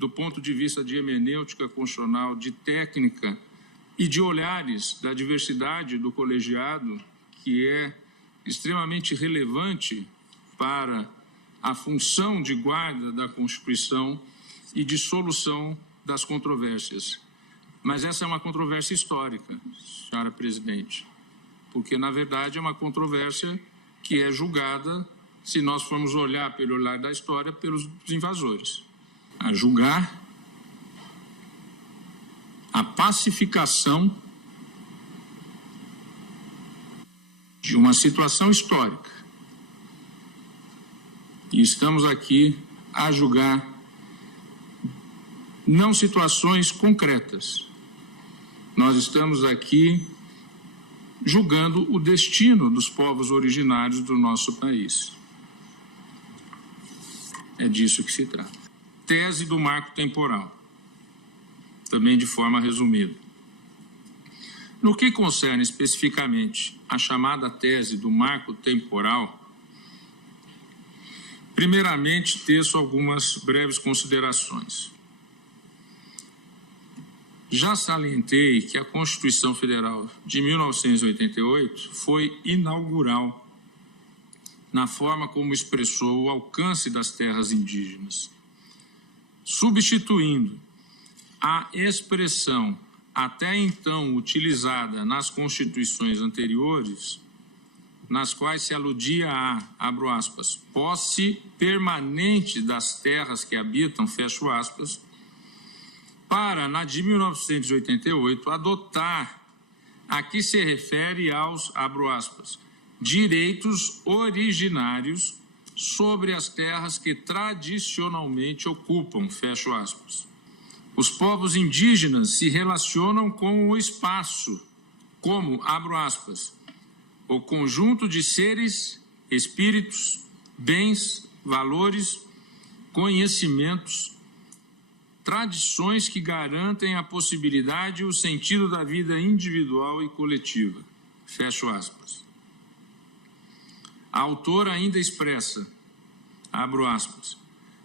do ponto de vista de hermenêutica constitucional, de técnica e de olhares da diversidade do colegiado, que é extremamente relevante para a função de guarda da Constituição e de solução das controvérsias. Mas essa é uma controvérsia histórica, senhora presidente, porque, na verdade, é uma controvérsia que é julgada, se nós formos olhar pelo olhar da história, pelos invasores. A julgar a pacificação de uma situação histórica. E estamos aqui a julgar não situações concretas. Nós estamos aqui julgando o destino dos povos originários do nosso país. É disso que se trata. Tese do marco temporal, também de forma resumida. No que concerne especificamente a chamada tese do marco temporal, primeiramente teço algumas breves considerações. Já salientei que a Constituição Federal de 1988 foi inaugural na forma como expressou o alcance das terras indígenas, substituindo a expressão até então utilizada nas constituições anteriores, nas quais se aludia a, abro aspas, posse permanente das terras que habitam, fecho aspas, para, na de 1988, adotar a que se refere aos, abro aspas, direitos originários sobre as terras que tradicionalmente ocupam, fecho aspas. Os povos indígenas se relacionam com o espaço, como, abro aspas, o conjunto de seres, espíritos, bens, valores, conhecimentos, tradições que garantem a possibilidade e o sentido da vida individual e coletiva. Fecho aspas. A autora ainda expressa, abro aspas,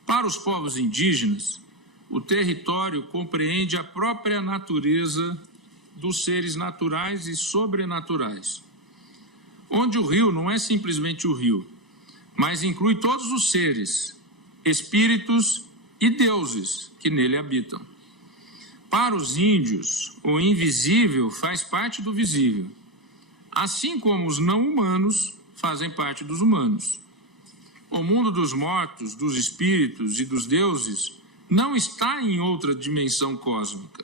para os povos indígenas, o território compreende a própria natureza dos seres naturais e sobrenaturais, onde o rio não é simplesmente o rio, mas inclui todos os seres, espíritos e deuses que nele habitam. Para os índios, o invisível faz parte do visível, assim como os não humanos fazem parte dos humanos. O mundo dos mortos, dos espíritos e dos deuses não está em outra dimensão cósmica.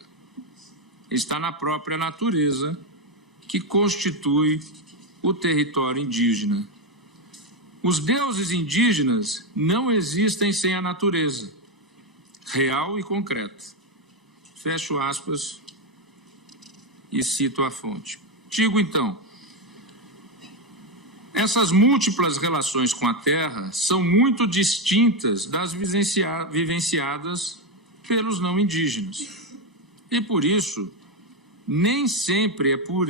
Está na própria natureza que constitui o território indígena. Os deuses indígenas não existem sem a natureza, real e concreta. Fecho aspas e cito a fonte. Digo então, essas múltiplas relações com a Terra são muito distintas das vivenciadas pelos não indígenas. E por isso, nem sempre é por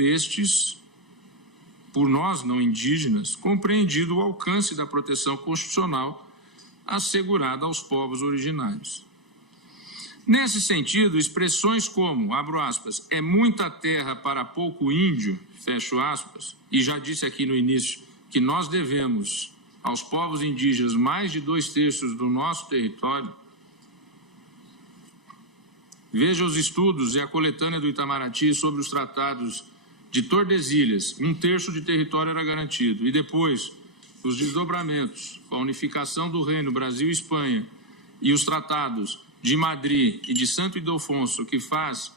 nós não indígenas, compreendido o alcance da proteção constitucional assegurada aos povos originários. Nesse sentido, expressões como, abro aspas, é muita terra para pouco índio, fecho aspas, e já disse aqui no início que nós devemos aos povos indígenas mais de 2/3 do nosso território. Veja os estudos e a coletânea do Itamaraty sobre os tratados de Tordesilhas, 1/3 de território era garantido, e depois os desdobramentos, com a unificação do Reino Brasil e Espanha, e os tratados de Madrid e de Santo Ildefonso, que faz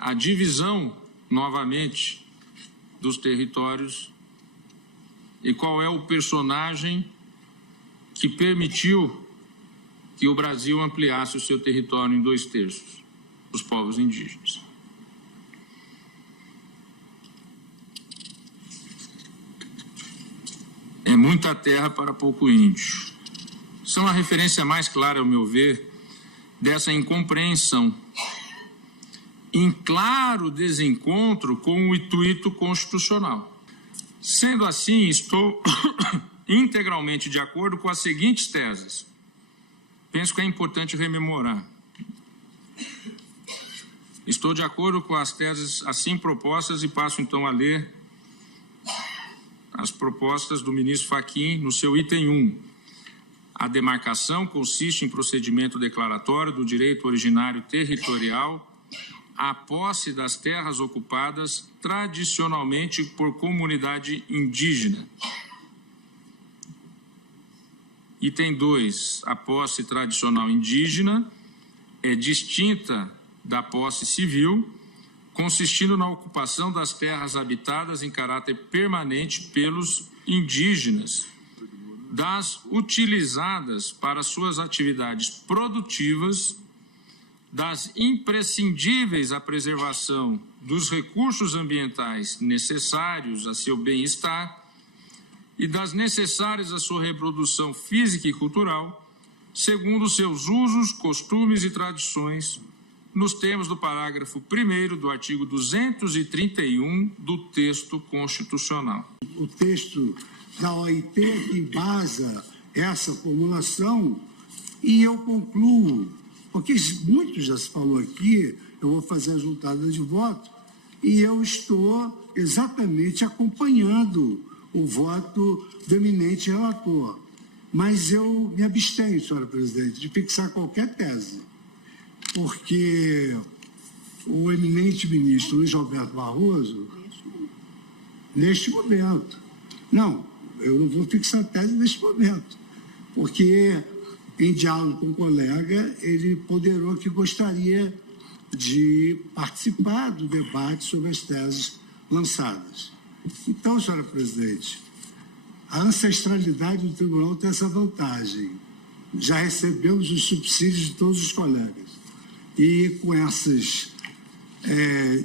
a divisão novamente dos territórios, e qual é o personagem que permitiu que o Brasil ampliasse o seu território em 2/3, os povos indígenas. É muita terra para pouco índio. São a referência mais clara, ao meu ver, dessa incompreensão, em claro desencontro com o intuito constitucional. Sendo assim, estou integralmente de acordo com as seguintes teses. penso que é importante rememorar. Estou de acordo com as teses assim propostas e passo então a ler as propostas do ministro Fachin no seu item 1. A demarcação consiste em procedimento declaratório do direito originário territorial à posse das terras ocupadas tradicionalmente por comunidade indígena. Item 2. A posse tradicional indígena é distinta da posse civil, consistindo na ocupação das terras habitadas em caráter permanente pelos indígenas, das utilizadas para suas atividades produtivas, das imprescindíveis à preservação dos recursos ambientais necessários a seu bem-estar e das necessárias à sua reprodução física e cultural, segundo seus usos, costumes e tradições, nos termos do parágrafo 1º do artigo 231 do texto constitucional. O texto da OIT que embasa essa formulação e eu concluo, porque muito já se falou aqui, eu vou fazer a juntada de voto e eu estou exatamente acompanhando o voto do eminente relator. Mas eu me abstenho, senhora presidente, de fixar qualquer tese, porque o eminente ministro Luiz Roberto Barroso, neste momento, não, eu não vou fixar tese neste momento, porque em diálogo com o colega, ele ponderou que gostaria de participar do debate sobre as teses lançadas. Então, senhora presidente, a ancestralidade do tribunal tem essa vantagem. Já recebemos os subsídios de todos os colegas. E com essas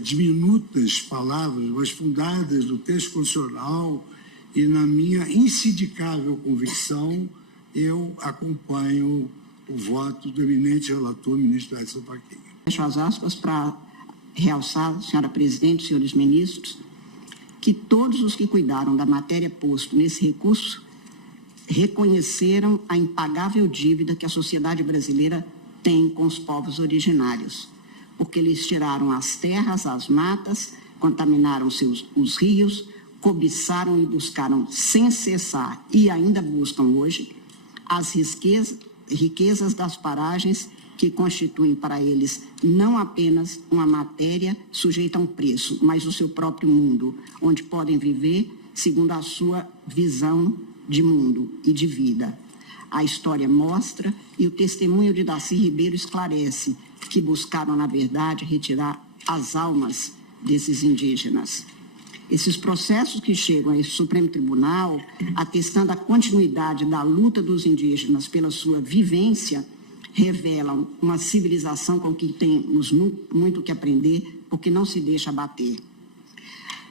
diminutas palavras, mas fundadas no texto constitucional e na minha insidicável convicção, eu acompanho o voto do eminente relator, ministro Edson Fachin. Fecho as aspas para realçar, senhora presidente, senhores ministros, que todos os que cuidaram da matéria posto nesse recurso reconheceram a impagável dívida que a sociedade brasileira tem com os povos originários, porque eles tiraram as terras, as matas, contaminaram os rios, cobiçaram e buscaram sem cessar, e ainda buscam hoje, as riquezas das paragens que constituem para eles não apenas uma matéria sujeita a um preço, mas o seu próprio mundo, onde podem viver segundo a sua visão de mundo e de vida. A história mostra e o testemunho de Darcy Ribeiro esclarece que buscaram, na verdade, retirar as almas desses indígenas. Esses processos que chegam a esse Supremo Tribunal, atestando a continuidade da luta dos indígenas pela sua vivência, revelam uma civilização com que temos muito que aprender, porque não se deixa abater.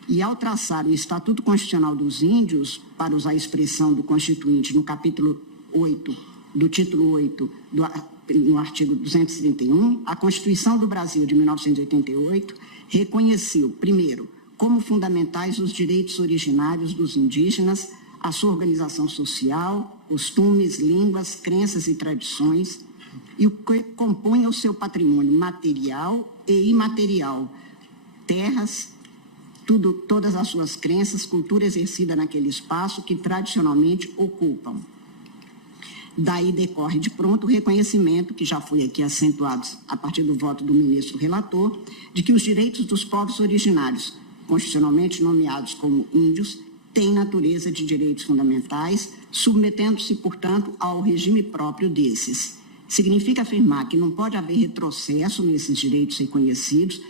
E ao traçar o Estatuto Constitucional dos Índios, para usar a expressão do Constituinte no capítulo 8, do título 8, no artigo 231, a Constituição do Brasil de 1988 reconheceu, primeiro, como fundamentais os direitos originários dos indígenas, a sua organização social, costumes, línguas, crenças e tradições, e o que compõe o seu patrimônio material e imaterial, terras, todas as suas crenças, cultura exercida naquele espaço que tradicionalmente ocupam. Daí decorre de pronto o reconhecimento, que já foi aqui acentuado a partir do voto do ministro relator, de que os direitos dos povos originários, constitucionalmente nomeados como índios, têm natureza de direitos fundamentais, submetendo-se, portanto, ao regime próprio desses. Significa afirmar que não pode haver retrocesso nesses direitos reconhecidos,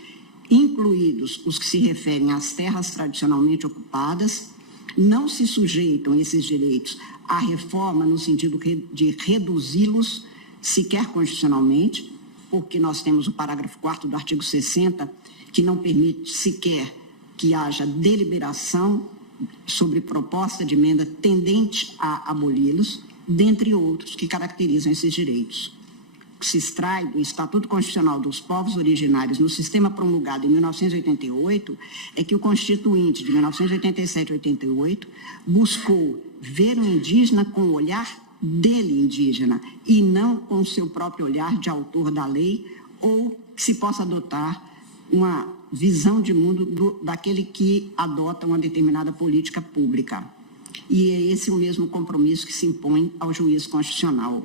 incluídos os que se referem às terras tradicionalmente ocupadas, não se sujeitam esses direitos à reforma no sentido de reduzi-los, sequer constitucionalmente, porque nós temos o parágrafo 4º do artigo 60, que não permite sequer que haja deliberação sobre proposta de emenda tendente a aboli-los, dentre outros que caracterizam esses direitos. O que se extrai do Estatuto Constitucional dos Povos Originários no sistema promulgado em 1988 é que o Constituinte de 1987-88 buscou ver o indígena com o olhar dele indígena e não com o seu próprio olhar de autor da lei, ou que se possa adotar uma visão de mundo daquele que adota uma determinada política pública. E é esse o mesmo compromisso que se impõe ao juiz constitucional.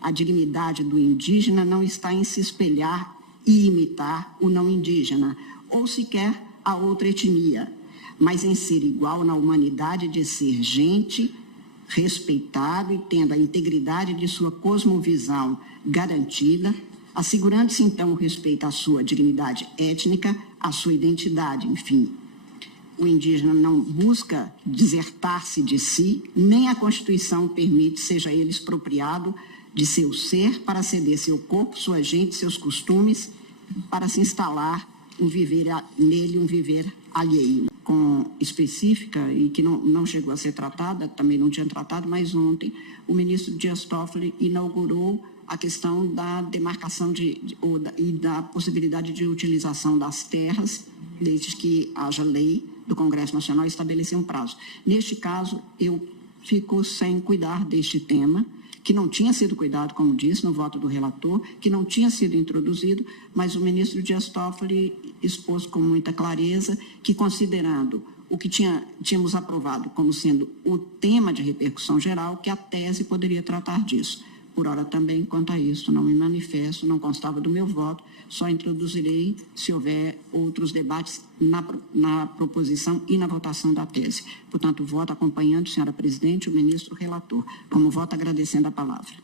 A dignidade do indígena não está em se espelhar e imitar o não indígena, ou sequer a outra etnia, mas em ser igual na humanidade de ser gente, respeitado e tendo a integridade de sua cosmovisão garantida, assegurando-se então o respeito à sua dignidade étnica, à sua identidade, enfim. O indígena não busca desertar-se de si, nem a Constituição permite seja ele expropriado de seu ser para ceder seu corpo, sua gente, seus costumes, para se instalar nele um viver alheio. Com específica e que não chegou a ser tratada, também não tinha tratado, mas ontem o ministro Dias Toffoli inaugurou a questão da demarcação e da possibilidade de utilização das terras, desde que haja lei do Congresso Nacional estabelecer um prazo. Neste caso, eu fico sem cuidar deste tema, que não tinha sido cuidado, como disse, no voto do relator, que não tinha sido introduzido, mas o ministro Dias Toffoli expôs com muita clareza que, considerando o que tínhamos aprovado como sendo o tema de repercussão geral, que a tese poderia tratar disso. Por ora também, quanto a isso, não me manifesto, não constava do meu voto, só introduzirei se houver outros debates na proposição e na votação da tese. Portanto, voto acompanhando, senhora presidente, o ministro relator, como voto agradecendo a palavra.